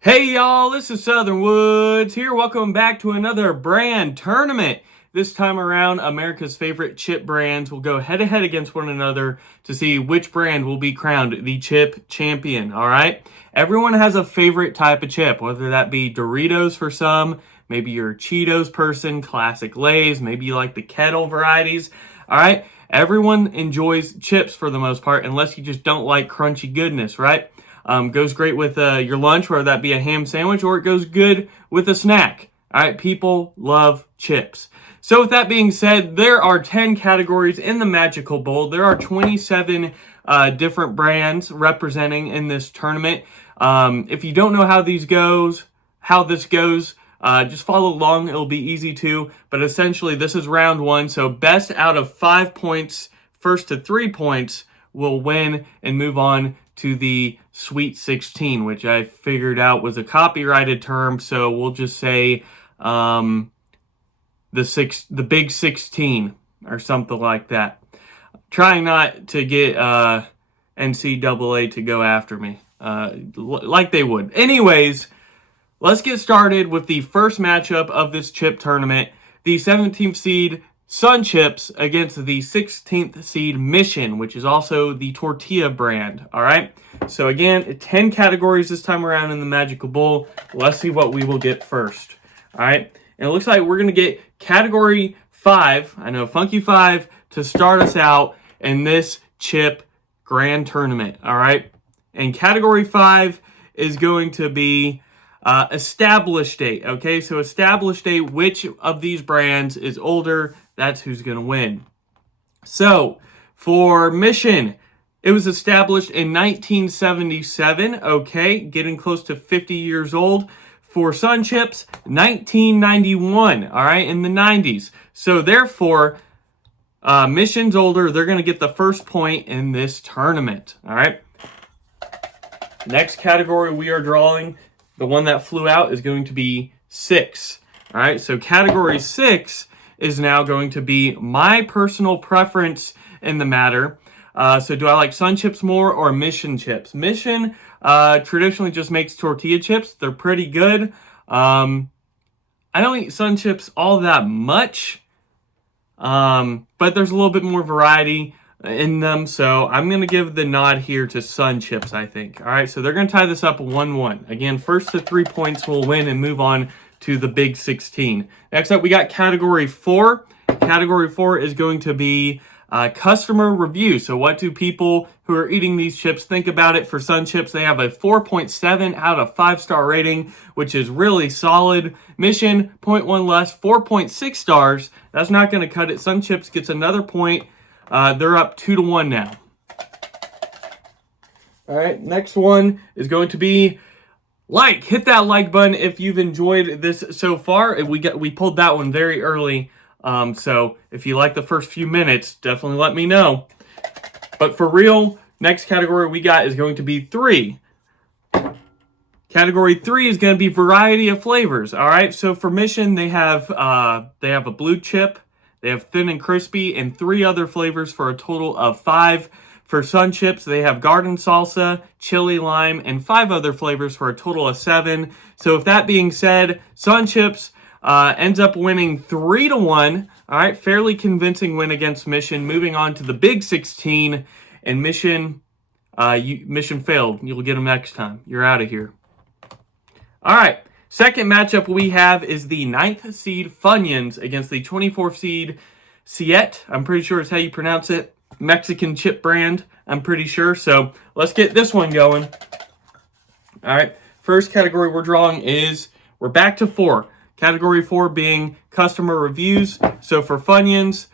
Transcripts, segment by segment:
Hey y'all, this is Southern Woods here. Welcome back to another brand tournament. This time around, America's favorite chip brands will go head to head against one another to see which brand will be crowned the chip champion, all right? Everyone has a favorite type of chip, whether that be Doritos for some, maybe you're a Cheetos person, classic Lay's, maybe you like the Kettle varieties, all right? Everyone enjoys chips for the most part, unless you just don't like crunchy goodness, right? Goes great with your lunch, whether that be a ham sandwich, or it goes good with a snack. All right, people love chips. So with that being said, there are 10 categories in the Magical Bowl. There are 27 different brands representing in this tournament. If you don't know how this goes, just follow along. It'll be easy to. But essentially, this is round one. So best out of 5 points, first to 3 points, will win and move on to the Sweet 16, which I figured out was a copyrighted term, so we'll just say the Big 16 or something like that. Trying not to get NCAA to go after me like they would. Anyways, let's get started with the first matchup of this chip tournament. The 17th seed Sunchips against the 16th seed Mission, which is also the tortilla brand. All right. So again, 10 categories this time around in the Magical Bowl. Let's see what we will get first. All right. And it looks like we're going to get category 5. I know, Funky 5 to start us out in this chip grand tournament. All right. And category 5 is going to be established date. Okay. So established date, which of these brands is older? That's who's going to win. So, for Mission, it was established in 1977, okay, getting close to 50 years old. For Sunchips, 1991, all right, in the 90s. So, therefore, Mission's older. They're going to get the first point in this tournament, all right? Next category we are drawing, the one that flew out, is going to be 6, all right? So, category 6 is now going to be my personal preference in the matter. So do I like Sunchips more or Mission chips? Mission traditionally just makes tortilla chips. They're pretty good. I don't eat Sunchips all that much, but there's a little bit more variety in them. So I'm going to give the nod here to Sunchips, I think. All right, so they're going to tie this up 1-1. Again, first to 3 points will win and move on to the Big 16. Next up, we got Category 4. Category 4 is going to be customer review. So what do people who are eating these chips think about it? For Sunchips, they have a 4.7 out of 5-star rating, which is really solid. Mission, 0.1 less, 4.6 stars. That's not going to cut it. Sunchips gets another point. They're up 2-1 now. All right, next one is going to be hit that like button if you've enjoyed this so far. We pulled that one very early, so if you like the first few minutes, definitely let me know. But for real, next category we got is going to be 3. Category 3 is going to be variety of flavors. All right, so for Mission, they have a blue chip, they have thin and crispy, and 3 other flavors for a total of 5. For Sunchips, they have garden salsa, chili lime, and 5 other flavors for a total of 7. So with that being said, Sunchips ends up winning 3-1. All right, fairly convincing win against Mission. Moving on to the Big 16, and Mission failed. You'll get them next time. You're out of here. All right, second matchup we have is the 9th seed Funyuns against the 24th seed Siete. I'm pretty sure it's how you pronounce it. Mexican chip brand, I'm pretty sure. So let's get this one going. All right, first category we're drawing is, we're back to 4. Category 4 being customer reviews. So for Funyuns,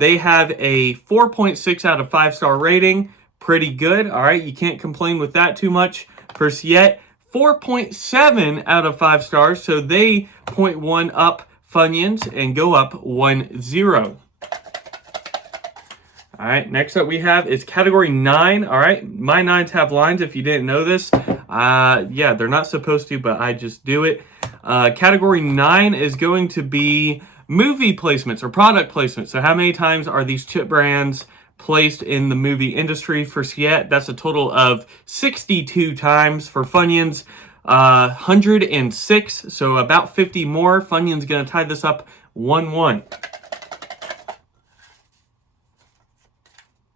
they have a 4.6 out of 5-star rating. Pretty good. All right, you can't complain with that too much. For Siete, 4.7 out of 5 stars. So they 0.1 up Funyuns and go up 1-0. All right, next up we have is category 9. All right, my 9s have lines if you didn't know this. Yeah, they're not supposed to, but I just do it. Category 9 is going to be movie placements or product placements. So how many times are these chip brands placed in the movie industry? For Siete, that's a total of 62 times. For Funyuns, 106, so about 50 more. Funyuns going to tie this up 1-1.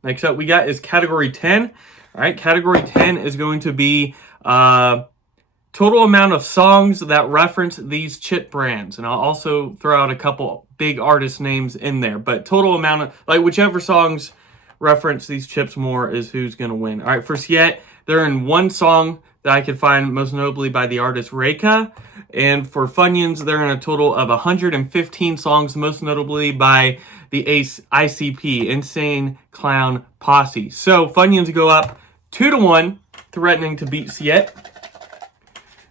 Next up we got is category 10. All right, category 10 is going to be total amount of songs that reference these chip brands. And I'll also throw out a couple big artist names in there. But total amount of, like, whichever songs reference these chips more is who's going to win. All right, for Siete, they're in one song that I could find, most notably by the artist Reka. And for Funyuns, they're in a total of 115 songs, most notably by the ICP, Insane Clown Posse. So Funyuns go up 2-1, threatening to beat Siete.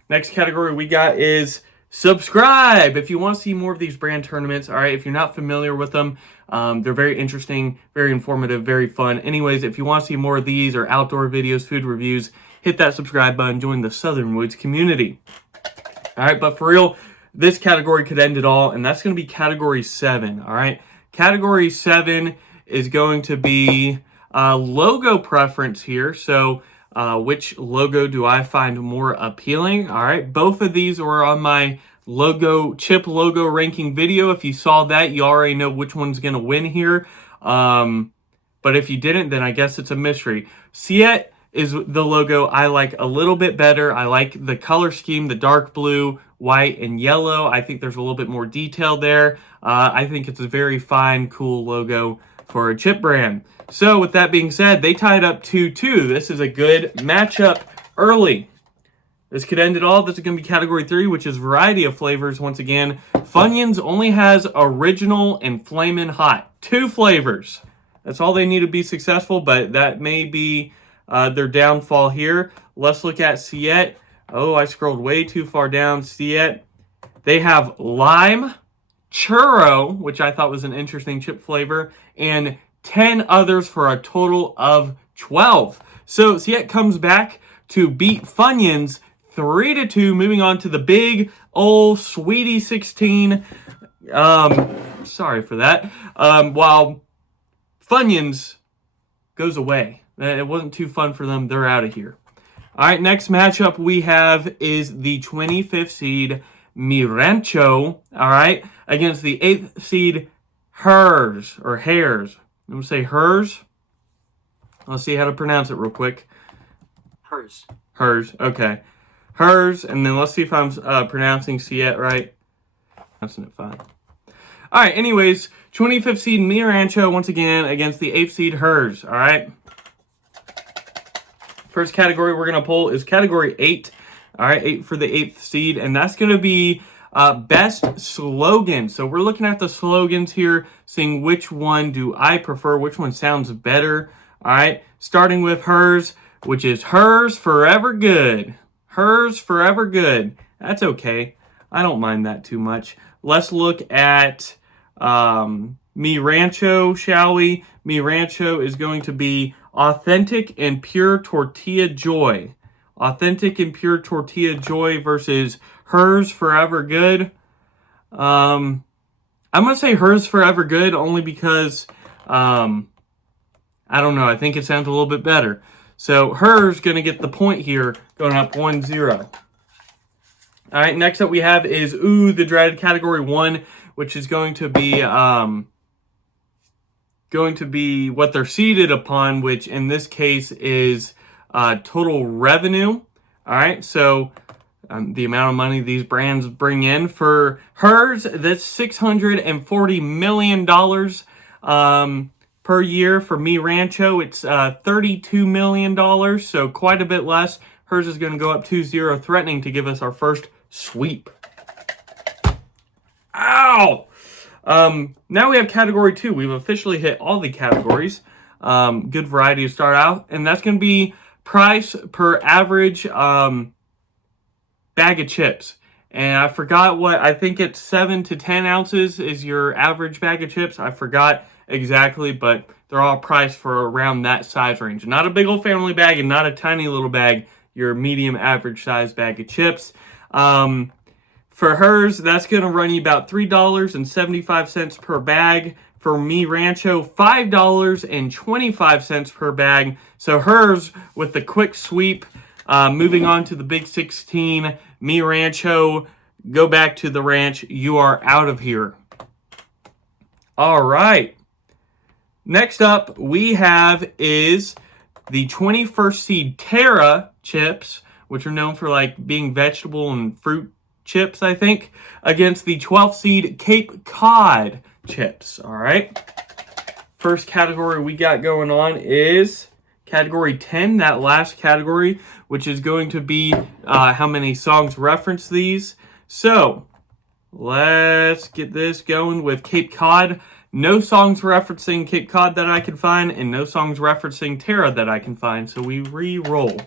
Next category we got is subscribe. If you want to see more of these brand tournaments, all right, if you're not familiar with them, they're very interesting, very informative, very fun. Anyways, if you want to see more of these or outdoor videos, food reviews, hit that subscribe button, join the Southern Woods community. All right, but for real, this category could end it all, and that's going to be category 7, all right? Category 7 is going to be logo preference here, so which logo do I find more appealing? All right, both of these were on my chip logo ranking video. If you saw that, you already know which one's going to win here. But if you didn't, then I guess it's a mystery. Siete is the logo I like a little bit better. I like the color scheme, the dark blue, white, and yellow. I think there's a little bit more detail there. I think it's a very fine, cool logo for a chip brand. So with that being said, they tied up 2-2. This is a good matchup early. This could end it all. This is going to be category 3, which is variety of flavors. Once again, Funyuns only has original and flamin' hot. 2 flavors. That's all they need to be successful, but that may be their downfall here. Let's look at Siete. Oh, I scrolled way too far down. Siete. They have lime, churro, which I thought was an interesting chip flavor, and 10 others for a total of 12. So Siete comes back to beat Funyuns 3-2, moving on to the big old Sweetie 16. Sorry for that. While Funyuns goes away. It wasn't too fun for them. They're out of here. All right, next matchup we have is the 25th seed Rancho, all right, against the 8th seed Hers, or Hairs. I'm going to say Hers. Let's see how to pronounce it real quick. Hers. Hers, okay. Hers, and then let's see if I'm pronouncing Siete right. Pronouncing it fine. All right, anyways, 25th seed Rancho once again against the 8th seed Hers, all right? First category we're going to pull is category 8. All right, 8 for the 8th seed, and that's going to be best slogan. So we're looking at the slogans here, seeing which one do I prefer, which one sounds better. All right, starting with Hers, which is Hers Forever Good. Hers Forever Good. That's okay. I don't mind that too much. Let's look at Rancho, shall we? Rancho is going to be Authentic and Pure Tortilla Joy. Authentic and Pure Tortilla Joy versus Hers Forever Good. I'm going to say Hers Forever Good only because, I don't know, I think it sounds a little bit better. So Hers going to get the point here, going up 1-0. All right, next up we have is, the dreaded category 1, which is going to be what they're seated upon, which in this case is total revenue. All right, so the amount of money these brands bring in. For Hers, that's $640 million per year. For Rancho, it's $32 million, so quite a bit less. Hers is going to go up 2-0, threatening to give us our first sweep. Ow! Now we have category 2. We've officially hit all the categories. Good variety to start out. And that's going to be price per average bag of chips. And I forgot what, I think it's 7 to 10 ounces is your average bag of chips. I forgot exactly, but they're all priced for around that size range. Not a big old family bag and not a tiny little bag. Your medium average size bag of chips. For Hers, that's going to run you about $3.75 per bag. For Rancho, $5.25 per bag. So Hers, with the quick sweep, Moving on to the Big 16, me Rancho, go back to the ranch. You are out of here. All right. Next up we have is the 21st seed Terra chips, which are known for like being vegetable and fruit chips, I think, against the 12th seed Cape Cod chips. All right. First category we got going on is category 10, that last category, which is going to be how many songs reference these. So let's get this going with Cape Cod. No songs referencing Cape Cod that I can find, and no songs referencing Terra that I can find, so we re-roll.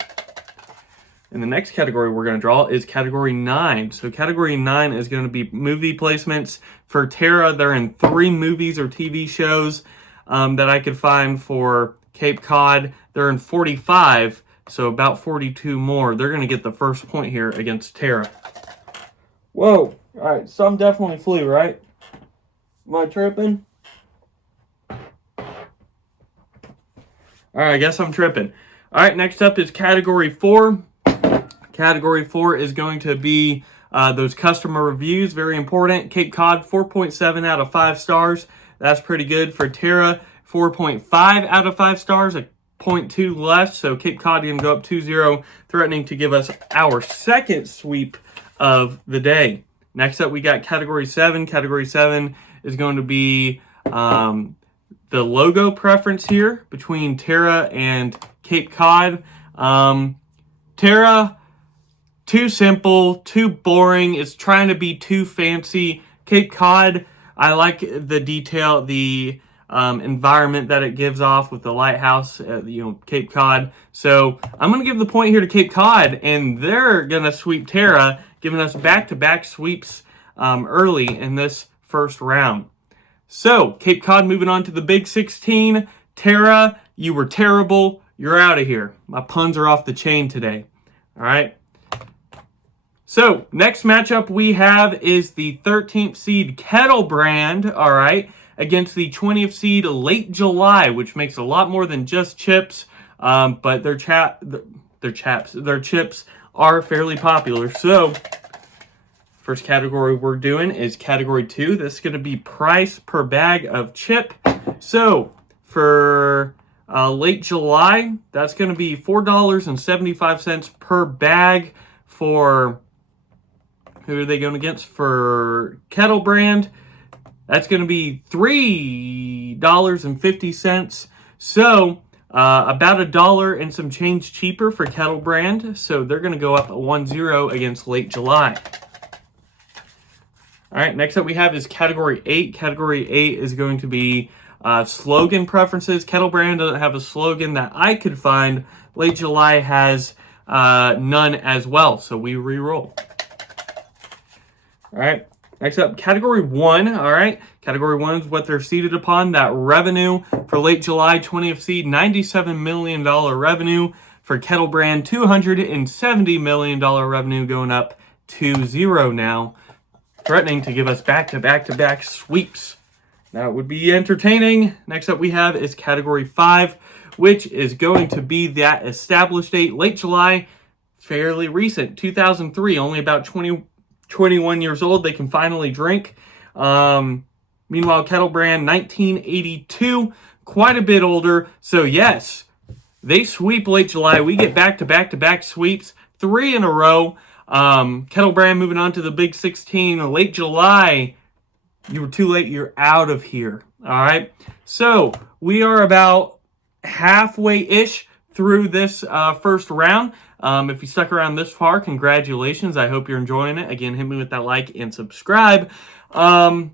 And the next category we're going to draw is category 9. So category 9 is going to be movie placements. For Terra, they're in 3 movies or TV shows that I could find. For Cape Cod, they're in 45, so about 42 more. They're going to get the first point here against Terra. Whoa. All right, some definitely flew, right? Am I tripping? All right, I guess I'm tripping. All right, next up is category 4. Category 4 is going to be those customer reviews, very important. Cape Cod, 4.7 out of 5 stars. That's pretty good. For Terra, 4.5 out of 5 stars, a 0.2 less. So Cape Cod going to go up 2-0, threatening to give us our second sweep of the day. Next up, we got category 7. Category 7 is going to be the logo preference here between Terra and Cape Cod. Terra, too simple, too boring. It's trying to be too fancy. Cape Cod, I like the detail, the environment that it gives off with the lighthouse, Cape Cod. So I'm going to give the point here to Cape Cod, and they're going to sweep Terra, giving us back-to-back sweeps early in this first round. So Cape Cod moving on to the Big 16. Terra, you were terrible. You're out of here. My puns are off the chain today. All right. So next matchup we have is the 13th seed Kettle brand, all right, against the 20th seed Late July, which makes a lot more than just chips, but their chips are fairly popular. So first category we're doing is category 2. This is going to be price per bag of chip. So for Late July, that's going to be $4.75 per bag. For who are they going against? For Kettle brand, that's going to be $3.50. So about $1 and some change cheaper for Kettle brand. So they're going to go up 1-0 against Late July. All right, next up we have is category 8. Category 8 is going to be slogan preferences. Kettle brand doesn't have a slogan that I could find. Late July has none as well, so we re-roll. All right, next up, category 1. All right, category 1 is what they're seated upon. That revenue for Late July, 20th seed, $97 million revenue. For Kettle brand, $270 million revenue, going up 2-0 now, threatening to give us back-to-back-to-back sweeps. That would be entertaining. Next up we have is category 5, which is going to be that established date. Late July, fairly recent, 2003, only about 21 years old. They can finally drink. Meanwhile, Kettle brand, 1982, quite a bit older. So yes, they sweep Late July. We get back-to-back-to-back sweeps, 3 in a row. Kettle brand moving on to the Big 16. Late July, you were too late. You're out of here. All right. So we are about halfway-ish through this first round. If you stuck around this far, congratulations. I hope you're enjoying it. Again, hit me with that like and subscribe. What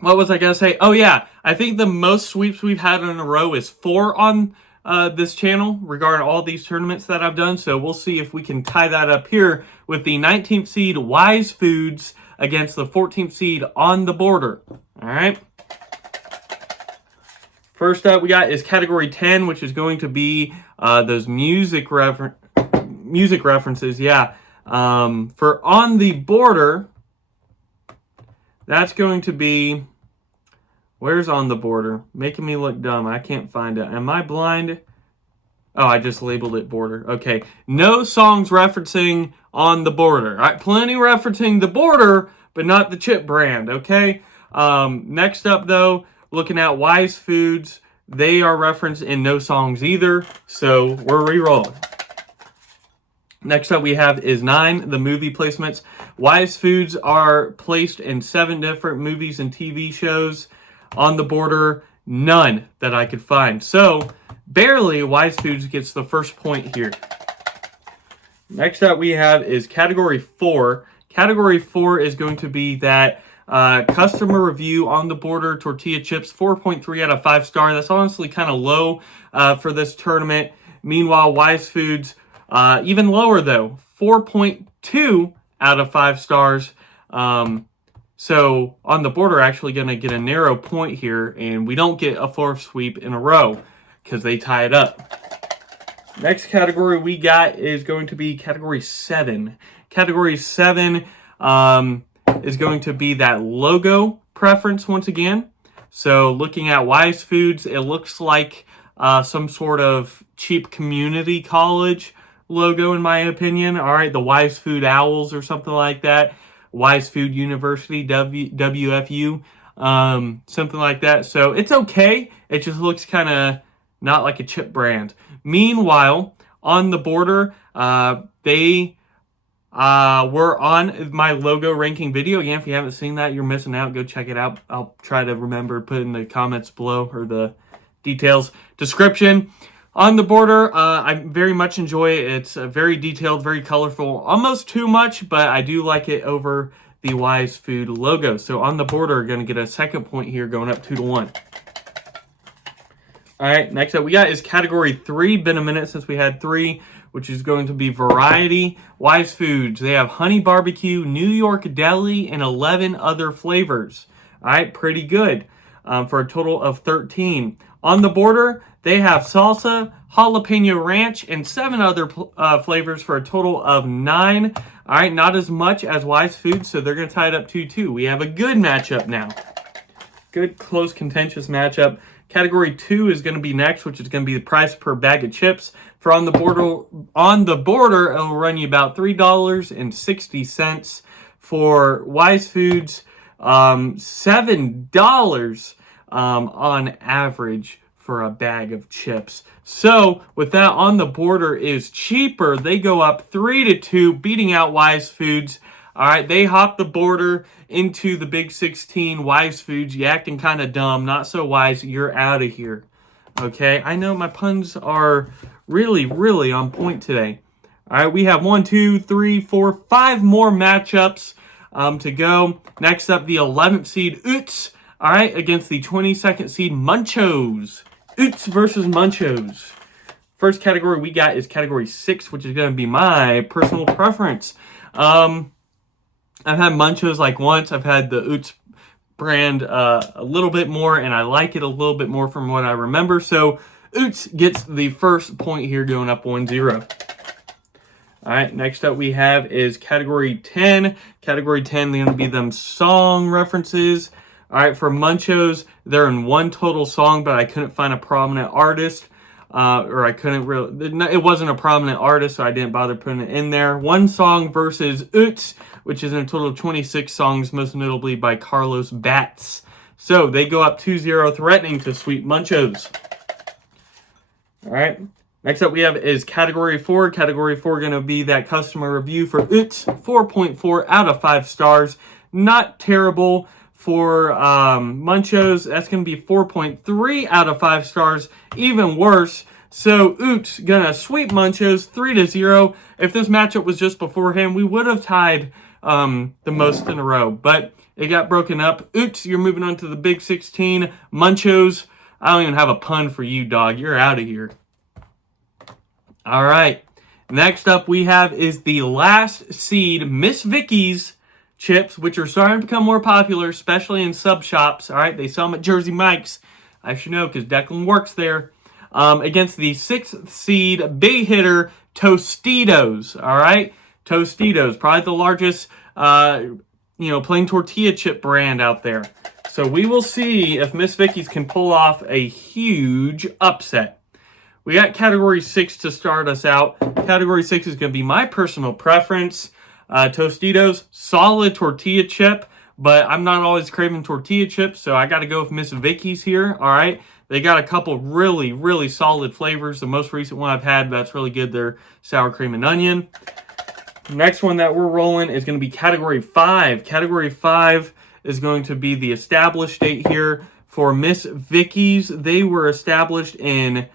was I going to say? Oh, yeah. I think the most sweeps we've had in a row is 4 on this channel regarding all these tournaments that I've done. So we'll see if we can tie that up here with the 19th seed Wise Foods against the 14th seed On the Border. All right. First up we got is category 10, which is going to be those music references. Yeah. For On the Border, that's going to be, where's On the Border? Making me look dumb. I can't find it. Am I blind? Oh, I just labeled it border. Okay. No songs referencing On the Border. All right, plenty referencing the border, but not the chip brand, okay? Next up, though, looking at Wise Foods. They are referenced in no songs either, so we're re-rolling. Next up we have is 9, the movie placements. Wise Foods are placed in 7 different movies and TV shows. On the Border, none that I could find. So, barely Wise Foods gets the first point here. Next up we have is Category 4. Category 4 is going to be that customer review On the Border tortilla chips, 4.3 out of 5 star. That's honestly kind of low for this tournament. Meanwhile, Wise Foods, even lower though, 4.2 out of 5 stars. So On the Border actually going to get a narrow point here, and we don't get a 4th sweep in a row because they tie it up. Next category we got is going to be Category 7. Category 7 is going to be that logo preference once again. So looking at Wise Foods, it looks like some sort of cheap community college logo in my opinion. All right, the Wise Food Owls or something like that. Wise Food University, WFU, something like that. So it's okay. It just looks kind of not like a chip brand. Meanwhile, On the Border, they were on my logo ranking video. Again, if you haven't seen that, you're missing out. Go check it out. I'll try to remember, put in the comments below or the details description. On the Border, I very much enjoy it. It's very detailed, very colorful, almost too much, but I do like it over the Wise Food logo. So On the Border, going to get a second point here, going up 2-1. All right, next up we got is Category 3. Been a minute since we had 3, which is going to be variety. Wise Foods, they have honey barbecue, New York deli, and 11 other flavors. All right, pretty good for a total of 13. On the Border, they have salsa, jalapeno ranch, and 7 other flavors for a total of 9. All right, not as much as Wise Foods, so they're going to tie it up 2-2. We have a good matchup now. Good, close, contentious matchup. Category 2 is going to be next, which is going to be the price per bag of chips. For On the Border, it'll run you about $3.60. For Wise Foods, $7 on average for a bag of chips. So with that, On the Border is cheaper. They go up 3-2, beating out Wise Foods. All right, they hop the border into the Big 16. Wise Foods, you acting kind of dumb, not so wise. You're out of here. Okay, I know my puns are really, really on point today. All right, we have 1, 2, 3, 4, 5 more matchups to go. Next up, the 11th seed Oots. All right, against the 22nd seed Munchos. Oots versus Munchos. First category we got is Category 6, which is going to be my personal preference. I've had Munchos like once. I've had the Oots brand a little bit more, and I like it a little bit more from what I remember. So Oots gets the first point here, going up 1-0. All right, next up we have is Category 10. Category 10, they're going to be them song references. All right, for Munchos, they're in one total song, but I couldn't find a prominent artist. Or I couldn't really, it wasn't a prominent artist, so I didn't bother putting it in there. One song versus Oots, which is in a total of 26 songs, most notably by Carlos Batts. So they go up 2-0, threatening to sweep Munchos. All right. Next up we have is Category 4. Category 4 going to be that customer review for Oots, 4.4 out of 5 stars. Not terrible. For Munchos, that's going to be 4.3 out of 5 stars, even worse. So Oots going to sweep Munchos 3-0. If this matchup was just beforehand, we would have tied the most in a row. But it got broken up. Oots, you're moving on to the Big 16. Munchos, I don't even have a pun for you, dog. You're out of here. All right. Next up we have is the last seed, Miss Vickies chips, which are starting to become more popular, especially in sub shops. All right, they sell them at Jersey Mike's. I should know because Declan works there. Against the 6th seed big hitter Tostitos. All right, Tostitos, probably the largest, plain tortilla chip brand out there. So we will see if Miss Vickies can pull off a huge upset. We got category 6 to start us out. Category 6 is going to be my personal preference. Tostitos, solid tortilla chip, but I'm not always craving tortilla chips, so I got to go with Miss Vickies here, all right? They got a couple really, really solid flavors. The most recent one I've had that's really good, they're sour cream and onion. Next one that we're rolling is going to be category 5. Category 5 is going to be the established date here for Miss Vickies. They were established in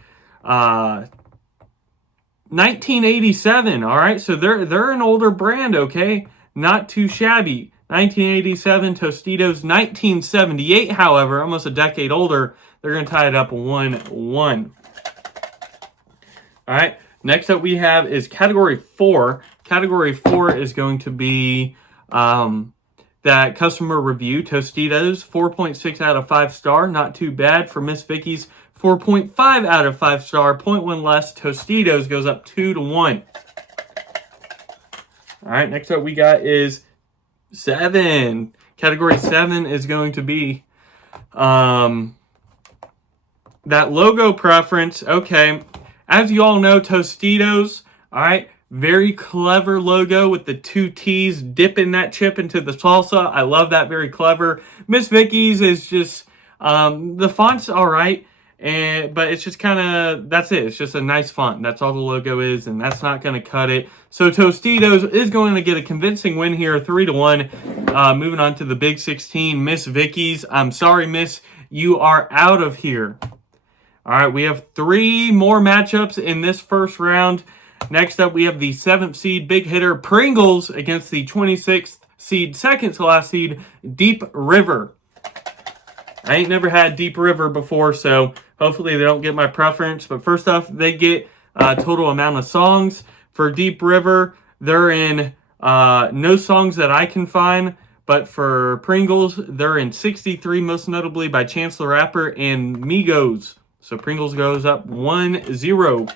1987, all right? So they're an older brand, okay? Not too shabby. 1987 Tostitos, 1978, however, almost a decade older. They're going to tie it up 1-1. All right, next up we have is category 4. Category 4 is going to be that customer review. Tostitos, 4.6 out of 5 star. Not too bad for Miss Vickies. 4.5 out of 5 star. 0.1 less. Tostitos goes up 2-1. All right, next up we got is 7. Category 7 is going to be that logo preference. Okay, as you all know, Tostitos, all right, very clever logo with the 2 T's dipping that chip into the salsa. I love that, very clever. Miss Vickies is just, the font's all right, but it's just kind of, that's it. It's just a nice font. That's all the logo is, and that's not going to cut it. So Tostitos is going to get a convincing win here, 3-1. Moving on to the Big 16, Miss Vickies. I'm sorry, Miss, you are out of here. All right, we have 3 more matchups in this first round. Next up, we have the 7th seed big hitter Pringles against the 26th seed, second to last seed, Deep River. I ain't never had Deep River before, so hopefully they don't get my preference. But first off, they get a total amount of songs. For Deep River, they're in no songs that I can find. But for Pringles, they're in 63, most notably by Chance the Rapper and Migos. So Pringles goes up 1-0.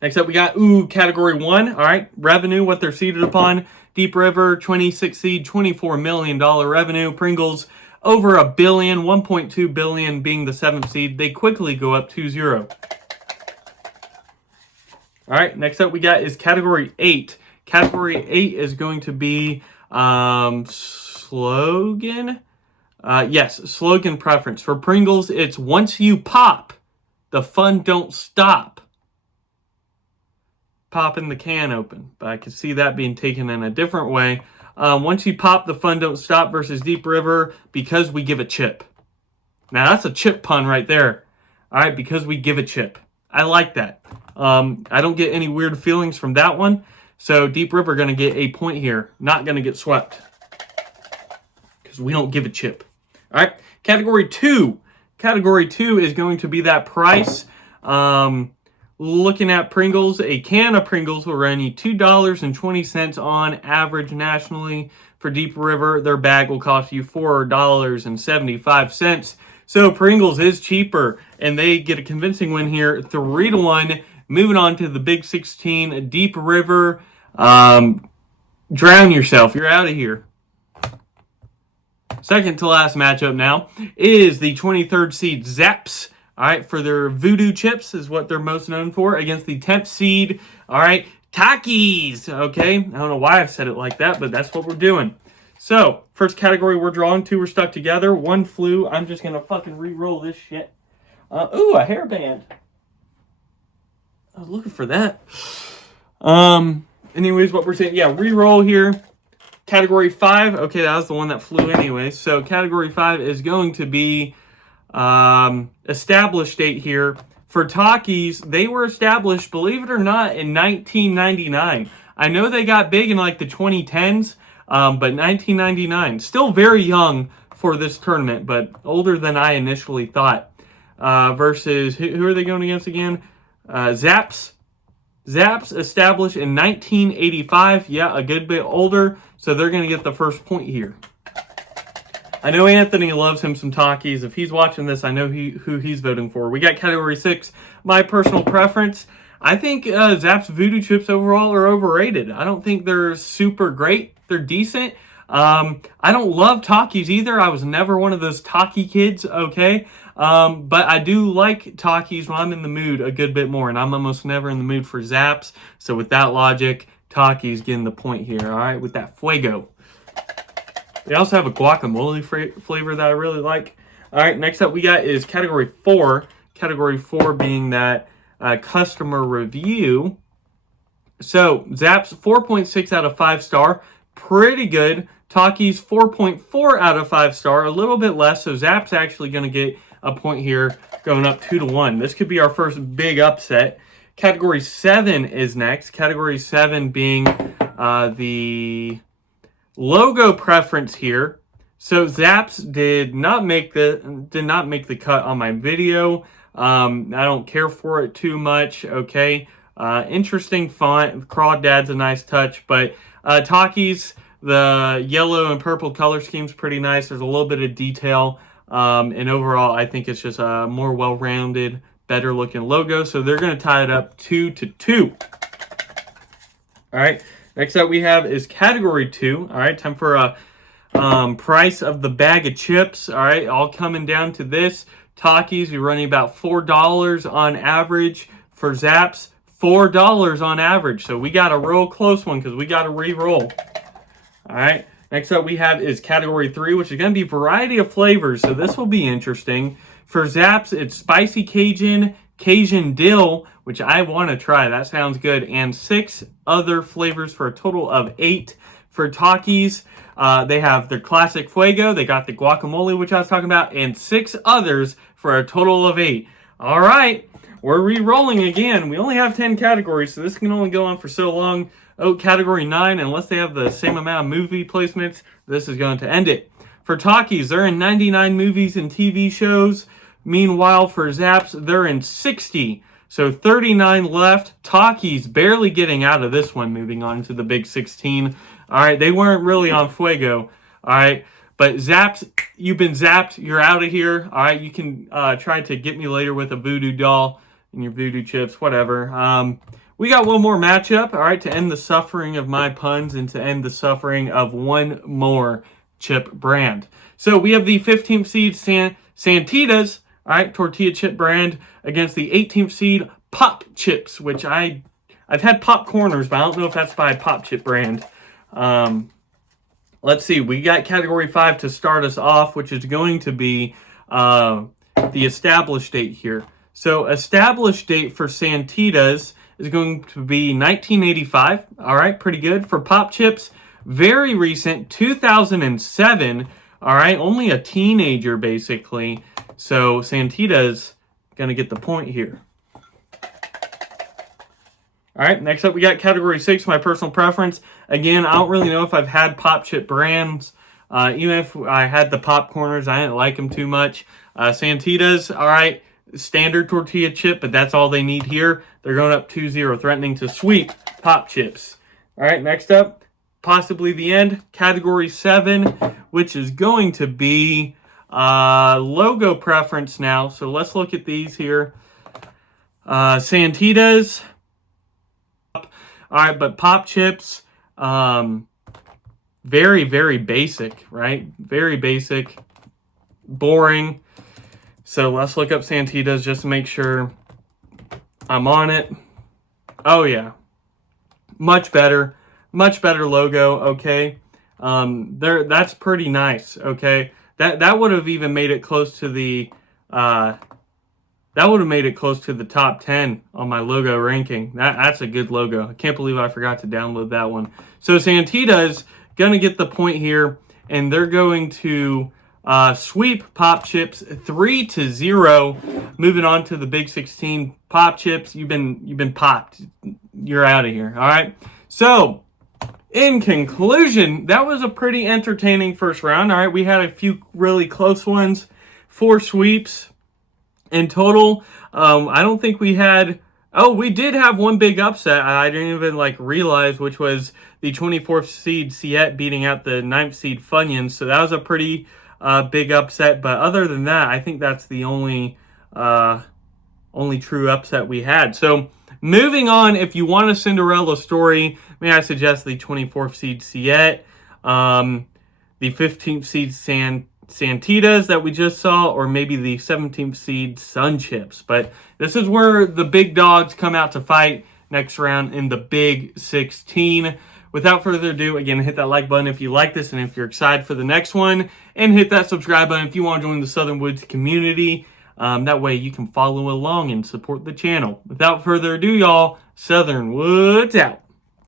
Next up, we got, category 1. All right, revenue, what they're seated upon. Deep River, 26 seed, $24 million revenue. Pringles, over $1 billion, $1.2 billion being the 7th seed. They quickly go up 2-0. All right, next up we got is category 8. Category 8 is going to be slogan. Yes, slogan preference. For Pringles, it's once you pop, the fun don't stop. Popping the can open. But I can see that being taken in a different way. Once you pop, the fun don't stop versus Deep River because we give a chip. Now, that's a chip pun right there. All right, because we give a chip. I like that. I don't get any weird feelings from that one. So Deep River going to get a point here. Not going to get swept. Because we don't give a chip. All right, category 2. Category 2 is going to be that price. Looking at Pringles, a can of Pringles will run you $2.20 on average nationally. For Deep River, their bag will cost you $4.75. So Pringles is cheaper, and they get a convincing win here, 3-1. Moving on to the Big 16, Deep River. Drown yourself. You're out of here. Second to last matchup now is the 23rd seed Zapps. All right, for their voodoo chips is what they're most known for, against the 10th seed, all right, Takis, okay? I don't know why I said it like that, but that's what we're doing. So, first category we're drawing, 2 were stuck together, 1 flew. I'm just going to fucking re-roll this shit. A hairband. I was looking for that. Anyways, what we're saying, re-roll here. Category 5, okay, that was the one that flew anyway. So, category 5 is going to be established date here. For Takis, they were established, believe it or not, in 1999. I know they got big in like the 2010s, but 1999. Still very young for this tournament, but older than I initially thought. Versus, who are they going against again? Zapps. Zapps established in 1985. Yeah, a good bit older, so they're going to get the first point here. I know Anthony loves him some Takis. If he's watching this, I know who he's voting for. We got category 6. My personal preference. I think Zapp's voodoo chips overall are overrated. I don't think they're super great. They're decent. I don't love Takis either. I was never one of those Taki kids, okay? But I do like Takis when I'm in the mood a good bit more, and I'm almost never in the mood for Zapps. So with that logic, Takis getting the point here, all right, with that Fuego. They also have a guacamole flavor that I really like. All right, next up we got is category 4. Category 4 being that customer review. So Zapp's 4.6 out of 5 star, pretty good. Takis 4.4 out of 5 star, a little bit less. So Zapp's actually going to get a point here, going up 2-1. This could be our first big upset. Category 7 is next. Category 7 being the logo preference here. So Zapp's did not make the cut on my video. I don't care for it too much. Okay, interesting font. Crawdad's a nice touch, but Takis, the yellow and purple color scheme's pretty nice. There's a little bit of detail, and overall, I think it's just a more well-rounded, better-looking logo. So they're going to tie it up 2-2. All right. Next up we have is category 2. All right, time for a price of the bag of chips. All right, all coming down to this. Takis, we're running about $4 on average. For Zapp's, $4 on average. So we got a real close one because we got to re-roll. All right, next up we have is category 3, which is going to be variety of flavors. So this will be interesting. For Zapp's, it's spicy Cajun, Cajun dill, which I want to try. That sounds good. And 6 other flavors for a total of 8. For Takis, they have their classic Fuego. They got the guacamole, which I was talking about, and 6 others for a total of 8. All right, we're re-rolling again. We only have 10 categories, so this can only go on for so long. Oh, category 9, unless they have the same amount of movie placements, this is going to end it. For Takis, they're in 99 movies and TV shows. Meanwhile, for Zapp's, they're in 60. So 39 left. Takis barely getting out of this one, moving on to the big 16. All right, they weren't really on Fuego. All right, but Zapp's, you've been zapped. You're out of here. All right, you can try to get me later with a voodoo doll and your voodoo chips, whatever. We got one more matchup, all right, to end the suffering of my puns and to end the suffering of one more chip brand. So we have the 15th seed Santitas, all right, tortilla chip brand, against the 18th seed Pop Chips, which I've had Pop Corners, but I don't know if that's by Pop Chip brand. Let's see, we got category 5 to start us off, which is going to be the established date here. So established date for Santitas is going to be 1985. All right, pretty good. For Pop Chips, very recent, 2007. All right, only a teenager, basically. So Santitas going to get the point here. All right, next up we got category 6, my personal preference. Again, I don't really know if I've had Pop Chip brands. Even if I had the Pop Corners, I didn't like them too much. Santitas, all right, standard tortilla chip, but that's all they need here. They're going up 2-0, threatening to sweep Pop Chips. All right, next up, possibly the end, category 7, which is going to be logo preference now. So let's look at these here. Santitas. All right, but Pop Chips, very, very basic, right? Very basic, boring. So let's look up Santitas just to make sure I'm on it. Oh, yeah. Much better logo, okay? That's pretty nice, okay? That would have even made it close to the top 10 on my logo ranking. That's a good logo. I can't believe I forgot to download that one. So Santitas gonna get the point here, and they're going to sweep Pop Chips 3-0. Moving on to the Big 16. Pop Chips, you've been popped. You're out of here. All right. So in conclusion, that was a pretty entertaining first round. All right, we had a few really close ones. 4 sweeps in total. I don't think we had... Oh, we did have one big upset. I didn't even realize, which was the 24th seed Siete beating out the 9th seed Funyuns. So that was a pretty big upset. But other than that, I think that's the only true upset we had. So moving on, if you want a Cinderella story, may I suggest the 24th seed Siete, the 15th seed Santitas that we just saw, or maybe the 17th seed Sunchips. But this is where the big dogs come out to fight next round in the Big 16. Without further ado, again, hit that like button if you like this and if you're excited for the next one. And hit that subscribe button if you want to join the Southern Woods community. That way you can follow along and support the channel. Without further ado, y'all, Southern Woods out.